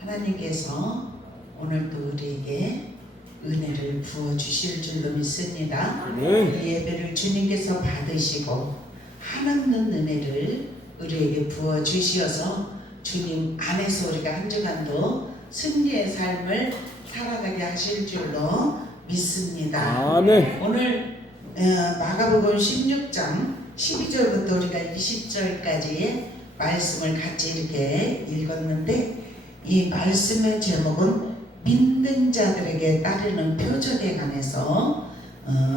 하나님께서 오늘도 우리에게 은혜를 부어주실 줄로 믿습니다. 이 예배를 주님께서 받으시고 한없는 은혜를 우리에게 부어주시어서 주님 안에서 우리가 한 주간도 승리의 삶을 살아가게 하실 줄로 믿습니다. 아멘. 오늘 마가복음 16장 12절부터 우리가 20절까지 말씀을 같이 이렇게 읽었는데, 이 말씀의 제목은 믿는 자들에게 따르는 표적에 관해서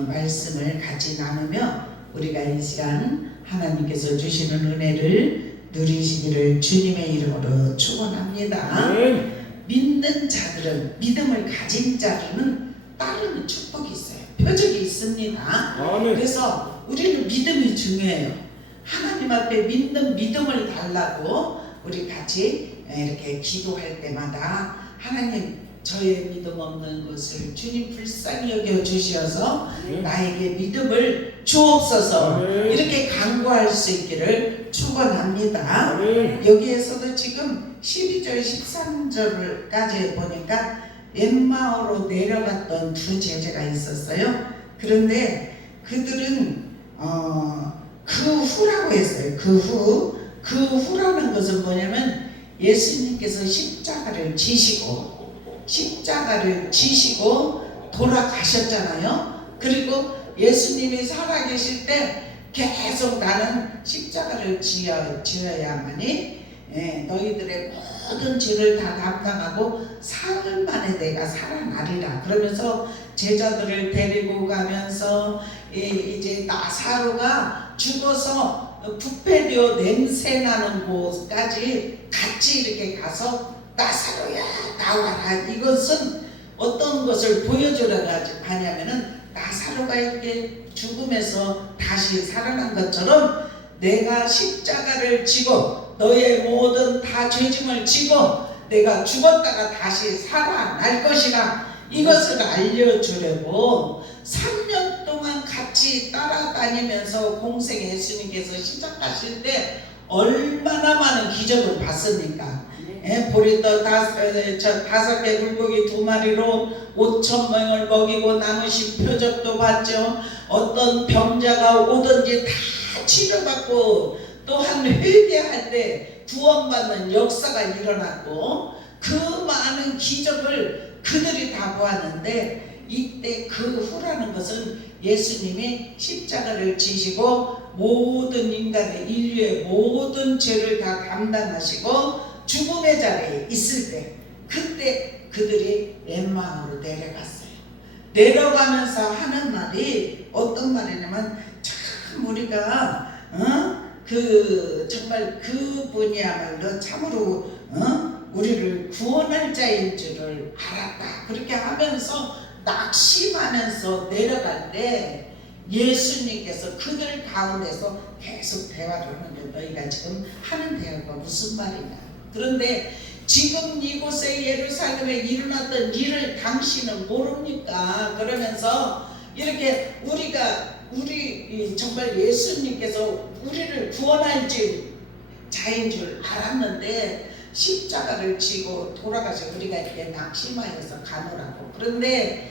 말씀을 같이 나누며 우리가 이 시간 하나님께서 주시는 은혜를 누리시기를 주님의 이름으로 축원합니다. 믿는 자들은, 믿음을 가진 자들은 따르는 축복이 있어요. 표적이 있습니다. 그래서 우리는 믿음이 중요해요. 하나님 앞에 믿는 믿음을 달라고 우리 같이 이렇게 기도할 때마다 하나님, 저의 믿음 없는 것을 주님 불쌍히 여겨 주셔서 나에게 믿음을 주옵소서, 이렇게 간구할 수 있기를 축원합니다. 여기에서도 지금 12절 13절까지 보니까 엠마오로 내려갔던 두 제자가 있었어요. 그런데 그들은 그 후라고 했어요. 그 후라는 것은 뭐냐면 예수님께서 십자가를 지시고 돌아가셨잖아요. 그리고 예수님이 살아계실 때 계속 나는 십자가를 지어야만이 너희들의 모든 죄를 다 감당하고 사흘 만에 내가 살아나리라. 그러면서 제자들을 데리고 가면서 이제 나사로가 죽어서 부패되어 냄새나는 곳까지 같이 이렇게 가서 나사로야 나와라. 이것은 어떤 것을 보여주려고 하냐면은 나사로가 이렇게 죽음에서 다시 살아난 것처럼 내가 십자가를 지고 너의 모든 다 죄짐을 지고 내가 죽었다가 다시 살아날 것이라, 이것을 알려주려고 3년 동안 같이 따라다니면서 공생 예수님께서 시작하실 때 얼마나 많은 기적을 봤습니까? 보리떡 5개 물고기 2마리로 5,000명을 먹이고 남으신 표적도 봤죠. 어떤 병자가 오든지 다 치료받고, 또한 회개할 때 구원받는 역사가 일어났고, 그 많은 기적을 그들이 다 보았는데, 이때 그 후라는 것은 예수님이 십자가를 지시고 모든 인간의 인류의 모든 죄를 다 감당하시고 죽음의 자리에 있을 때, 그때 그들이 엠마오로 내려갔어요. 내려가면서 하는 말이 어떤 말이냐면, 참 우리가 정말 그분이야말로 참으로 우리를 구원할 자인 줄을 알았다. 그렇게 하면서 낙심하면서 내려갈 때 예수님께서 그들 가운데서 계속 대화를 하는 거예요. 너희가 지금 하는 대화가 무슨 말이냐. 그런데 지금 이곳에 예루살렘에 일어났던 일을 당신은 모릅니까? 그러면서 이렇게 우리 정말 예수님께서 우리를 구원할 자인 줄 알았는데 십자가를 지고 돌아가서 우리가 이렇게 낙심하여서 가노라고. 그런데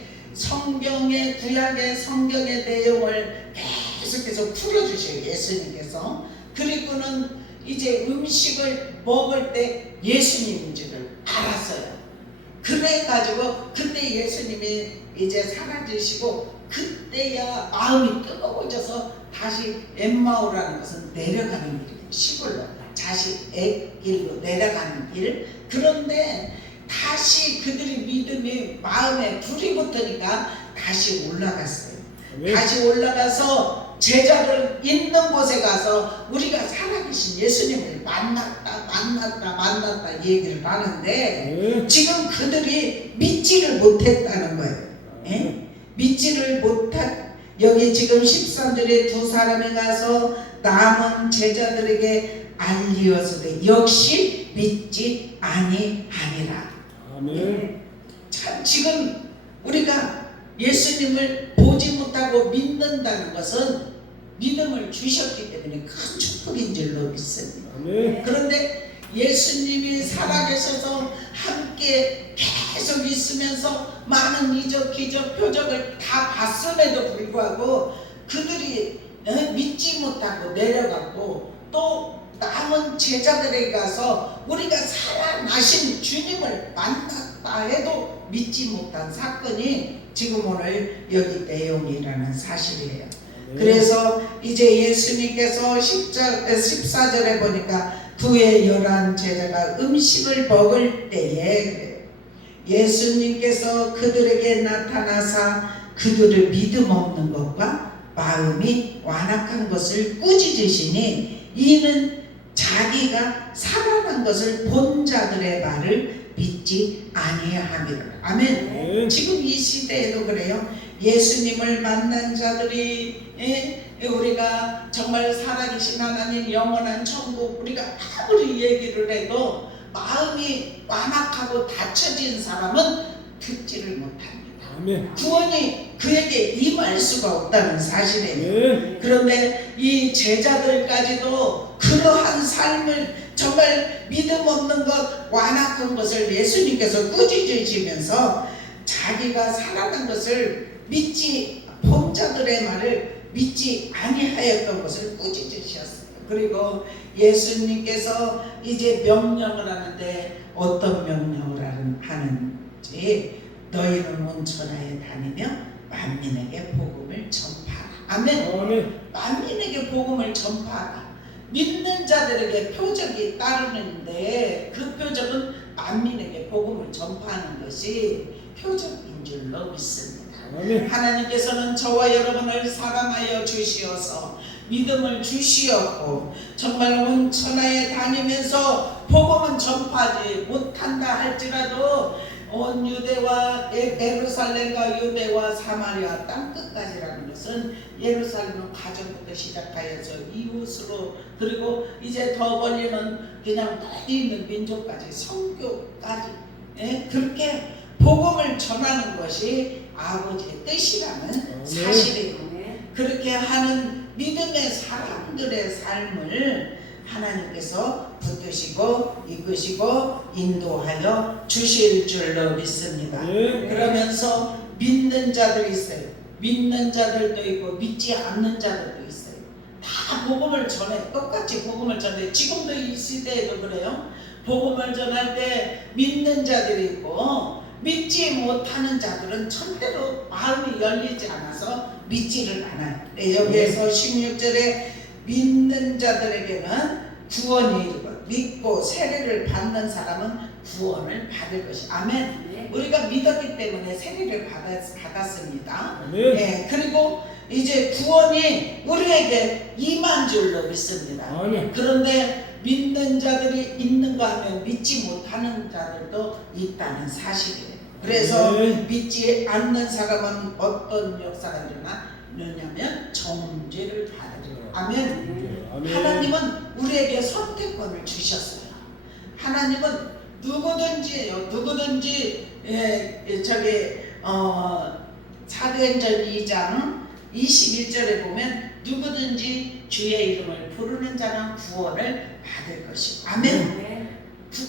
구약의 성경의 내용을 계속해서 풀어주셔요, 예수님께서. 그리고는 이제 음식을 먹을 때 예수님인 줄을 알았어요. 그래가지고 그때 예수님이 이제 사라지시고, 그때야 마음이 뜨거워져서 다시 엠마오라는 것은 내려가는 길이에요. 시골로 다시 애길로 내려가는 길. 그런데 다시 그들이 믿음이 마음에 불이 붙으니까 다시 올라갔어요. 다시 올라가서 제자들 있는 곳에 가서 우리가 살아계신 예수님을 만났다 얘기를 하는데, 지금 그들이 믿지를 못했다는 거예요. 믿지를 못한, 여기 지금 13절에 두 사람이 가서 남은 제자들에게 알리어서되 역시 믿지 아니하니라. 참 지금 우리가 예수님을 보지 못하고 믿는다는 것은 믿음을 주셨기 때문에 큰 축복인 줄로 믿습니다. 그런데 예수님이 살아계셔서 함께 있으면서 많은 이적 기적 표적을 다 봤음에도 불구하고 그들이 믿지 못하고 내려갔고, 또 남은 제자들에게 가서 우리가 살아나신 주님을 만났다 해도 믿지 못한 사건이 지금 오늘 여기 내용이라는 사실이에요. 그래서 이제 예수님께서 14절에 보니까 그의 11 제자가 음식을 먹을 때에 예수님께서 그들에게 나타나사 그들을 믿음 없는 것과 마음이 완악한 것을 꾸짖으시니, 이는 자기가 살아난 것을 본 자들의 말을 믿지 아니함이라. 아멘. 지금 이 시대에도 그래요. 예수님을 만난 자들이 우리가 정말 살아계신 하나님, 영원한 천국, 우리가 아무리 얘기를 해도 마음이 완악하고 닫혀진 사람은 듣지를 못합니다. 아멘. 구원이 그에게 임할 수가 없다는 사실이에요. 그런데 이 제자들까지도 그러한 삶을, 정말 믿음 없는 것, 완악한 것을 예수님께서 꾸짖으시면서 자기가 살아난 것을 본 자들의 말을 믿지 아니하였던 것을 꾸짖으셨어요. 그리고 예수님께서 이제 명령을 하는데 어떤 명령을 하는지, 너희는 온 천하에 다니며 만민에게 복음을 전파하라. 아멘. 만민에게 복음을 전파하라. 믿는 자들에게 표적이 따르는데 그 표적은 만민에게 복음을 전파하는 것이 표적인 줄로 믿습니다. 하나님께서는 저와 여러분을 사랑하여 주시어서 믿음을 주시었고, 정말 온 천하에 다니면서 복음은 전파하지 못한다 할지라도 온 유대와 예루살렘과 유대와 사마리아 땅끝까지라는 것은 예루살렘은 가정부터 시작하여서 이웃으로, 그리고 이제 더 멀리는 그냥 멀리 있는 민족까지, 성교까지, 그렇게 복음을 전하는 것이 아버지의 뜻이라는 사실이에요. 그렇게 하는 믿음의 사람들의 삶을 하나님께서 붙드시고 이끄시고 인도하여 주실 줄로 믿습니다. 그러면서 믿는 자들이 있어요. 믿는 자들도 있고 믿지 않는 자들도 있어요. 다 복음을 전해, 똑같이 복음을 전해. 지금도 이 시대에도 그래요. 복음을 전할 때 믿는 자들이 있고 믿지 못하는 자들은 절대로 마음이 열리지 않아서 믿지를 않아요. 여기에서 16절에 믿는 자들에게는 구원이 이르고 믿고 세례를 받는 사람은 구원을 받을 것이. 아멘. 우리가 믿었기 때문에 세례를 받았습니다. 네, 그리고 이제 구원이 우리에게 임한 줄로 믿습니다. 그런데 믿는 자들이 있는가 하면 믿지 못하는 자들도 있다는 사실이에요. 그래서 믿지 않는 사람은 어떤 역사가 일어나냐면 정죄를 받으리라. 아멘. 하나님은 우리에게 선택권을 주셨어요. 하나님은 누구든지 사도행전 2장 21절에 보면 누구든지 주의 이름을 부르는 자는 구원을 받을 것이고, 아멘.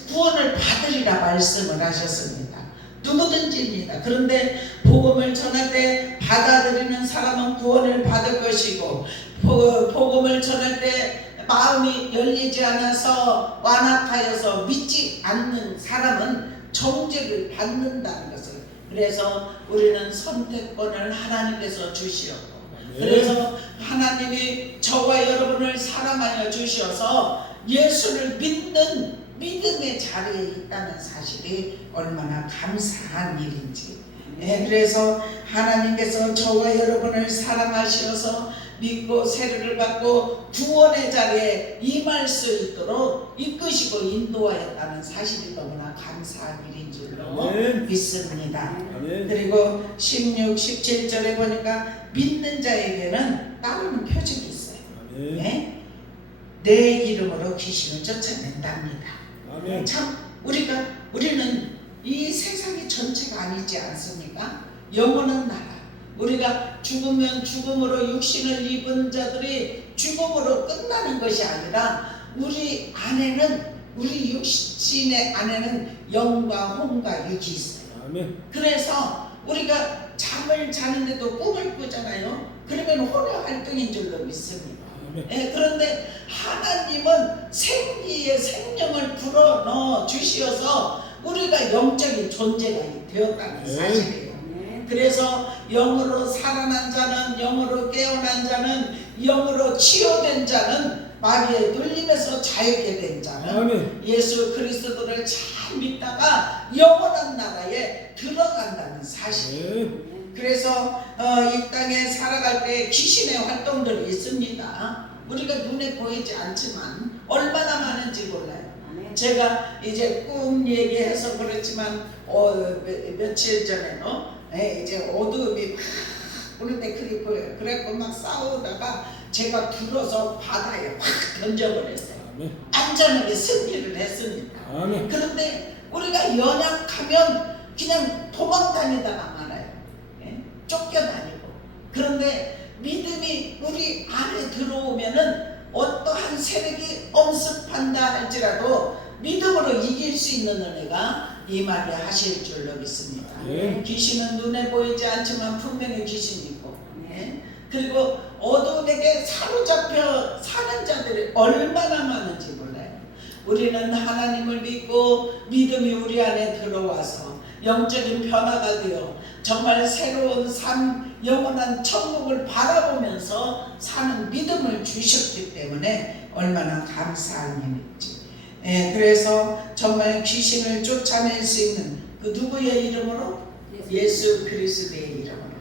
구원을 받으리라 말씀을 하셨습니다. 누구든지입니다. 그런데 복음을 전할 때 받아들이는 사람은 구원을 받을 것이고, 복음을 전할 때 마음이 열리지 않아서 완악하여서 믿지 않는 사람은 정죄를 받는다는 것을. 그래서 우리는 선택권을 하나님께서 주시었고, 그래서 하나님이 저와 여러분을 사랑하여 주셔서 예수를 믿는 믿음의 자리에 있다는 사실이 얼마나 감사한 일인지. 그래서 하나님께서 저와 여러분을 사랑하셔서 믿고 세례를 받고 구원의 자리에 임할 수 있도록 이끄시고 인도하였다는 사실이 너무나 감사한 일인 줄로 믿습니다. 그리고 16, 17절에 보니까 믿는 자에게는 따르는 표적이 있어요. 내 이름으로 귀신을 쫓아낸답니다. 참 우리는 이 세상이 전체가 아니지 않습니까? 영원한 나라, 우리가 죽으면 죽음으로 육신을 입은 자들이 죽음으로 끝나는 것이 아니라 우리 육신의 안에는 영과 혼과 육이 있어요. 아멘. 그래서 우리가 잠을 자는데도 꿈을 꾸잖아요. 그러면 혼의 활동인 줄로 믿습니다. 예, 그런데 하나님은 생기의 생명을 불어넣어 주시어서 우리가 영적인 존재가 되었다는 사실이에요. 그래서 영으로 살아난 자는, 영으로 깨어난 자는, 영으로 치유된 자는, 마귀의 눌림에서 자유게 된 자는 아멘. 예수 그리스도를 잘 믿다가 영원한 나라에 들어간다는 사실이에요. 그래서 이 땅에 살아갈 때 귀신의 활동들이 있습니다. 우리가 눈에 보이지 않지만 얼마나 많은지 몰라요. 제가 이제 꿈 얘기해서 그렇지만 며칠 전에는 이제 어둠이 막 오는데 그게 보여요. 그래갖고 막 싸우다가 제가 들어서 바다에 확 던져버렸어요. 아멘. 안전하게 승리를 했습니다. 아멘. 그런데 우리가 연약하면 그냥 도망다니다가 말아요. 예? 쫓겨다니고. 그런데 믿음이 우리 안에 들어오면은 어떠한 세력이 엄습한다 할지라도 믿음으로 이길 수 있는 은혜가 임하게 하실 줄로 믿습니다. 귀신은 눈에 보이지 않지만 분명히 귀신이고, 그리고 어둠에게 사로잡혀 사는 자들이 얼마나 많은지 몰라요. 우리는 하나님을 믿고 믿음이 우리 안에 들어와서 영적인 변화가 되어 정말 새로운 삶, 영원한 천국을 바라보면서 사는 믿음을 주셨기 때문에 얼마나 감사한 일인지. 그래서 정말 귀신을 쫓아낼 수 있는 그 누구의 이름으로? 예수 그리스도의 이름으로.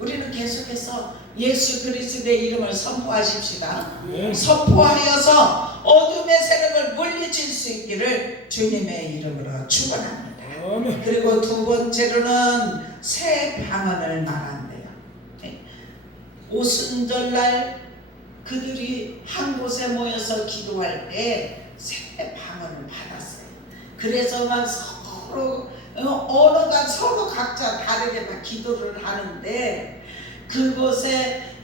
우리는 계속해서 예수 그리스도의 이름을 선포하십시다. 선포하여서 어둠의 세력을 물리칠 수 있기를 주님의 이름으로 축원합니다. 그리고 두 번째로는 새 방언을 말한대요. 오순절날 그들이 한 곳에 모여서 기도할 때 새 방언을 받았어요. 그래서 막 서로 언어가 서로 각자 다르게 막 기도를 하는데 그곳에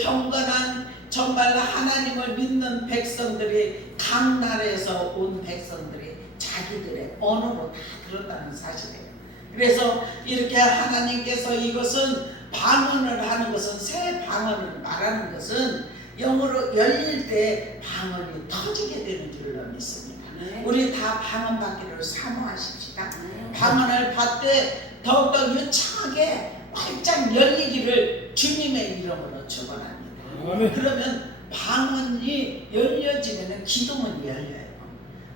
경건한 정말 하나님을 믿는 백성들이 각 나라에서 온 백성들이 자기들의 언어로 다 들었다는 사실이에요. 그래서 이렇게 하나님께서 이것은 방언을 하는 것은 새 방언을 말하는 것은 영으로 열릴 때 방언이 터지게 되는 줄로 믿습니다. 우리 다 방언 받기를 사모하십시다. 방언을 받되 더욱더 유창하게 활짝 열리기를 주님의 이름으로 축원합니다. 그러면 방언이 열려지면 기도문이 열려요.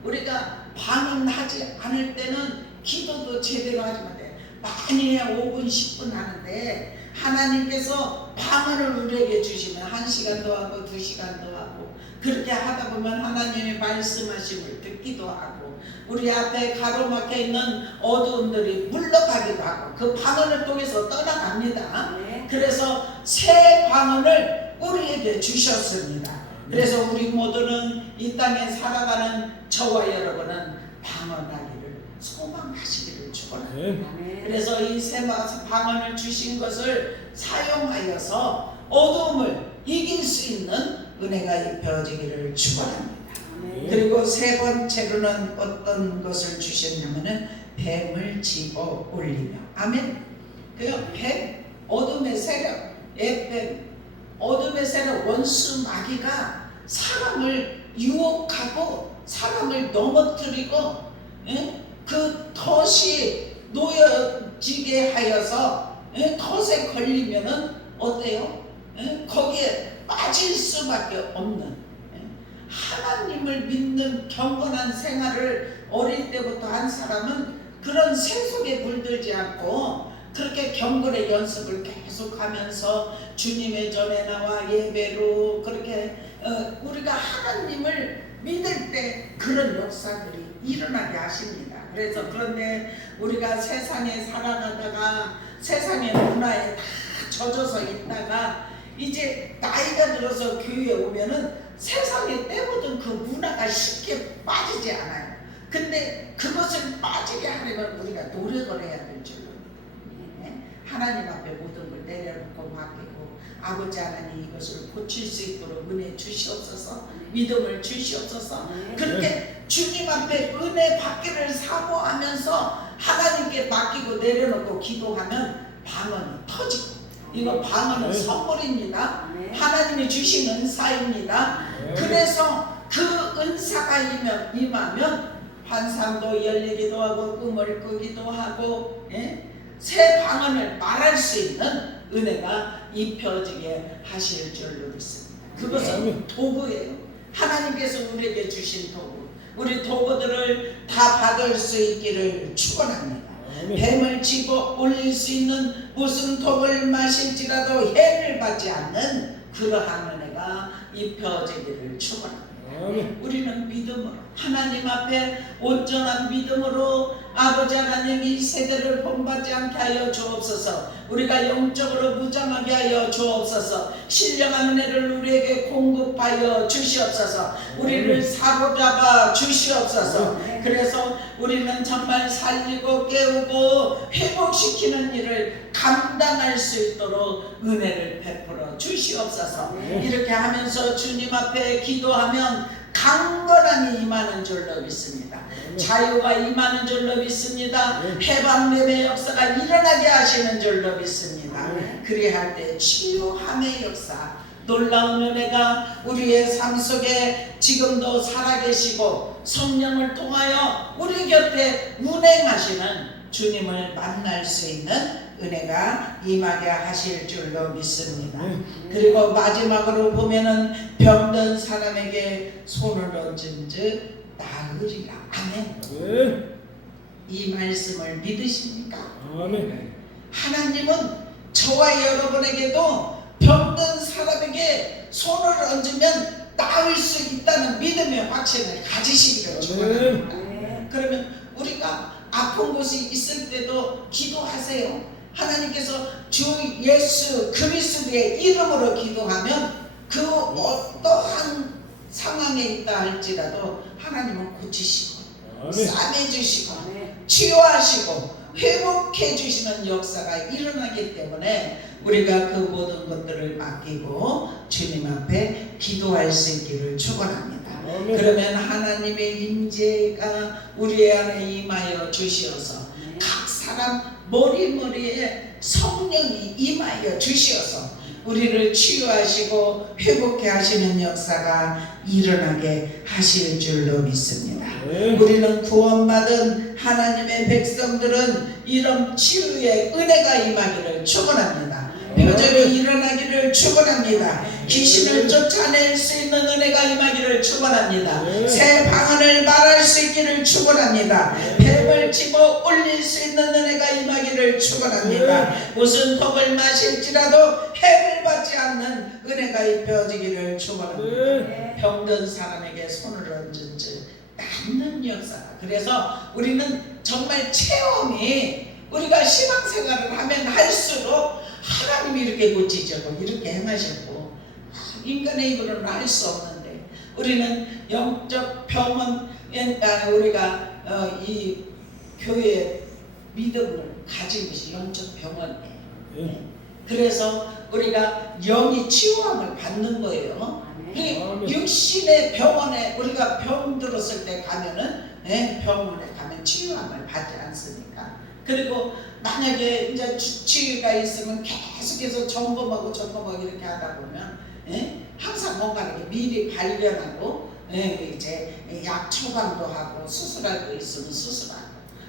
우리가 방언하지 않을 때는 기도도 제대로 하지 못해요. 많이 해야 5분 10분 하는데 하나님께서 방언을 우리에게 주시면 1시간도 하고 2시간도 하고 그렇게 하다 보면 하나님의 말씀하심을 듣기도 하고 우리 앞에 가로막혀 있는 어두움들이 물러가기도 하고 그 방언을 통해서 떠나갑니다. 그래서 새 방언을 우리에게 주셨습니다. 그래서 우리 모두는 이 땅에 살아가는 저와 여러분은 방언하기를 소망하시기를 축원합니다. 그래서 이 새 방언을 주신 것을 사용하여서 어둠을 이길 수 있는 은혜가 입혀지기를 축원합니다. 그리고 세 번째로는 어떤 것을 주셨냐면은 뱀을 집어 올리며. 아멘. 그 뱀, 어둠의 세력, 뱀, 어둠의 세력, 원수 마귀가 사람을 유혹하고 사람을 넘어뜨리고 그 덫이 놓여지게 하여서 덫에 걸리면은 어때요? 거기에 빠질 수밖에 없는 하나님을 믿는 경건한 생활을 어릴 때부터 한 사람은 그런 세속에 물들지 않고 그렇게 경건의 연습을 계속하면서 주님의 전에 나와 예배로 그렇게 우리가 하나님을 믿을 때 그런 역사들이 일어나게 하십니다. 그래서 그런데 우리가 세상에 살아가다가 세상의 문화에 다 젖어서 있다가 이제 나이가 들어서 교회에 오면은 세상에 때묻은 그 문화가 쉽게 빠지지 않아요. 근데 그것을 빠지게 하려면 우리가 노력을 해야 될 줄로 하나님 앞에 모든 걸 내려놓고 맡기고 아버지 하나님 이것을 고칠 수 있도록 은혜 주시옵소서, 믿음을 주시옵소서. 그렇게 주님 앞에 은혜 받기를 사모하면서 하나님 하나님께 맡기고 내려놓고 기도하면 방언이 터지고, 이거 방언은 선물입니다. 하나님이 주신 은사입니다. 그래서 그 은사가 임하면 환상도 열리기도 하고 꿈을 꾸기도 하고, 새 방언을 말할 수 있는 은혜가 입혀지게 하실 줄로 믿습니다. 그것은 도구예요. 하나님께서 우리에게 주신 도구, 우리 도구들을 다 받을 수 있기를 축원합니다. 뱀을 집어 올릴 수 있는 무슨 독을 마실지라도 해를 받지 않는 그러한 은혜가 입혀지기를 축원합니다. 우리는 믿음으로, 하나님 앞에 온전한 믿음으로 아버지 하나님 이 세대를 본받지 않게 하여 주옵소서. 우리가 영적으로 무장하게 하여 주옵소서. 신령한 은혜를 우리에게 공급하여 주시옵소서. 우리를 사로잡아 주시옵소서. 그래서 우리는 정말 살리고 깨우고 회복시키는 일을 감당할 수 있도록 은혜를 베풀어 주시옵소서. 이렇게 하면서 주님 앞에 기도하면 강건함이 임하는 줄로 믿습니다. 자유가 임하는 줄로 믿습니다. 해방됨의 역사가 일어나게 하시는 줄로 믿습니다. 그리할 때 치유함의 역사, 놀라운 은혜가 우리의 삶 속에 지금도 살아계시고 성령을 통하여 우리 곁에 운행하시는 주님을 만날 수 있는 은혜가 임하게 하실 줄로 믿습니다. 그리고 마지막으로 보면은 병든 사람에게 손을 얹은 즉 나으리라. 아멘. 이 말씀을 믿으십니까? 아멘. 하나님은 저와 여러분에게도 병든 사람에게 손을 얹으면 나을 수 있다는 믿음의 확신을 가지시기를 축원합니다. 그러면 우리가 아픈 곳이 있을 때도 기도하세요. 하나님께서 주 예수 그리스도의 이름으로 기도하면 그 어떠한 상황에 있다 할지라도 하나님은 고치시고 싸매주시고 치유하시고 회복해 주시는 역사가 일어나기 때문에 우리가 그 모든 것들을 맡기고 주님 앞에 기도할 수 있기를 축원합니다. 그러면 하나님의 임재가 우리 안에 임하여 주시어서 각 사람 머리머리에 성령이 임하여 주시어서 우리를 치유하시고 회복해 하시는 역사가 일어나게 하실 줄로 믿습니다. 우리는 구원받은 하나님의 백성들은 이런 치유의 은혜가 임하기를 축원합니다. 표적이 일어나기를 축원합니다. 귀신을 쫓아낼 수 있는 은혜가 임하기를 축원합니다. 새 방언을 말할 수 있기를 축원합니다. 뱀을 집어 올릴 수 있는 은혜가 임하기를 축원합니다. 무슨 독을 마실지라도 해를 받지 않는 은혜가 입혀지기를 축원합니다. 병든 사람에게 손을 얹은 즉 낫는 역사가. 그래서 우리는 정말 체험이, 우리가 신앙생활을 하면 할수록 하나님이 이렇게 고치시고 이렇게 행하셨고 인간의 입으로는 알 수 없는데 우리는 영적 병원, 우리가 이 교회의 믿음을 가진 것이 영적 병원이에요. 그래서 우리가 영이 치유함을 받는 거예요. 육신의 병원에 우리가 병 들었을 때 가면은 병원에 가면 치유함을 받지 않습니까? 그리고 만약에 이제 치유가 있으면 계속해서 점검하고 이렇게 하다 보면 항상 뭔가 이렇게 미리 발견하고 이제 약 처방도 하고 수술할 거 있으면 수술하고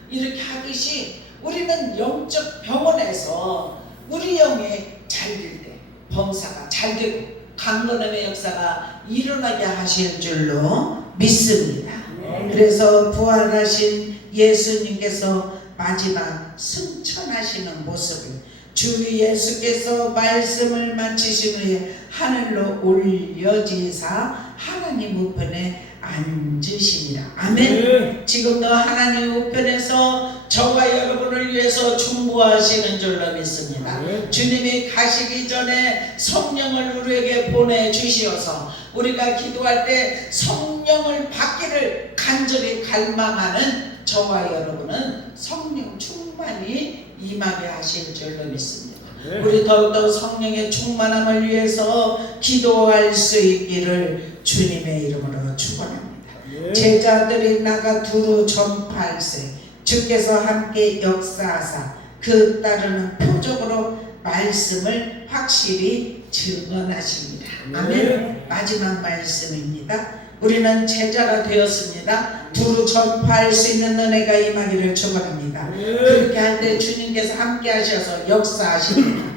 이렇게 하듯이 우리는 영적 병원에서 우리 영이 잘 될 때 범사가 잘 되고 강건함의 역사가 일어나게 하실 줄로 믿습니다. 그래서 부활하신 예수님께서 마지막 승천하시는 모습을 주 예수께서 말씀을 마치신 후에 하늘로 올려지사 하나님 우편에 앉으시니라. 아멘. 지금도 하나님 우편에서 저와 여러분을 위해서 중보하시는 줄로 믿습니다. 주님이 가시기 전에 성령을 우리에게 보내주시어서 우리가 기도할 때 성령을 받기를 간절히 갈망하는 저와 여러분은 성령 충만이 임하게 하실 줄로 믿습니다. 우리 더욱더 성령의 충만함을 위해서 기도할 수 있기를 주님의 이름으로 축원합니다. 제자들이 나가 두루 전파할세 주께서 함께 역사하사 그 따르는 표적으로 말씀을 확실히 증언하십니다. 아멘. 마지막 말씀입니다. 우리는 제자가 되었습니다. 두루 전파할 수 있는 은혜가 임하기를 축원합니다. 그렇게 할 때 주님께서 함께 하셔서 역사하십니다.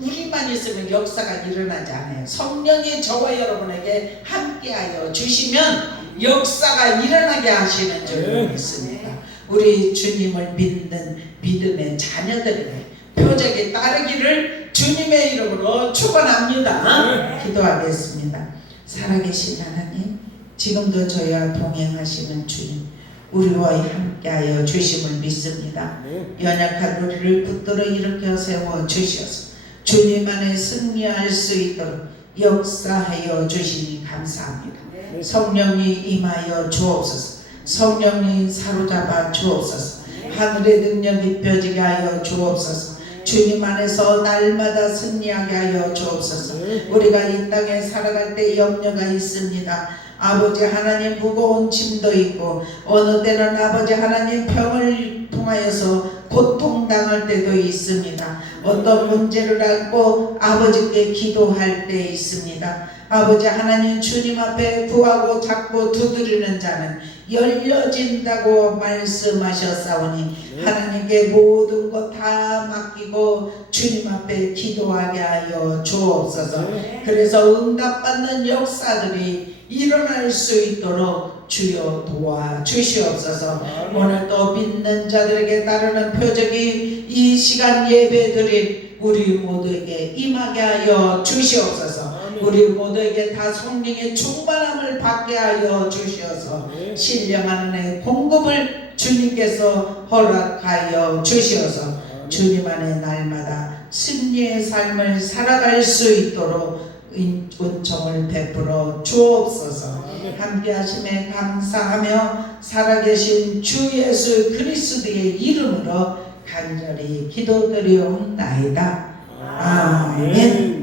우리만 있으면 역사가 일어나지 않아요. 성령이 저와 여러분에게 함께하여 주시면 역사가 일어나게 하시는 줄로 믿습니다. 우리 주님을 믿는 믿음의 자녀들에게 표적이 따르기를 주님의 이름으로 축원합니다. 기도하겠습니다. 살아계신 하나님, 지금도 저희와 동행하시는 주님, 우리와 함께하여 주심을 믿습니다. 연약한 우리를 붙들어 일으켜 세워 주셔서 주님 안에 승리할 수 있도록 역사하여 주시니 감사합니다. 성령이 임하여 주옵소서. 성령님 사로잡아 주옵소서. 하늘의 능력이 입혀지게 하여 주옵소서. 주님 안에서 날마다 승리하게 하여 주옵소서. 우리가 이 땅에 살아갈 때 염려가 있습니다. 아버지 하나님, 무거운 짐도 있고 어느 때는 아버지 하나님 병을 통하여서 고통당할 때도 있습니다. 어떤 문제를 안고 아버지께 기도할 때 있습니다. 아버지 하나님, 주님 앞에 구하고 잡고 두드리는 자는 열려진다고 말씀하셨사오니 하나님께 모든 것 다 맡기고 주님 앞에 기도하게 하여 주옵소서. 그래서 응답받는 역사들이 일어날 수 있도록 주여 도와주시옵소서. 오늘도 믿는 자들에게 따르는 표적이 이 시간 예배드린 우리 모두에게 임하게 하여 주시옵소서. 우리 모두에게 다 성령의 충만함을 받게 하여 주시어서 신령한 은혜의 공급을 주님께서 허락하여 주시어서 주님 안에 날마다 승리의 삶을 살아갈 수 있도록 은총을 베풀어 주옵소서. 함께 하심에 감사하며 살아계신 주 예수 그리스도의 이름으로 간절히 기도드리옵나이다. 아멘.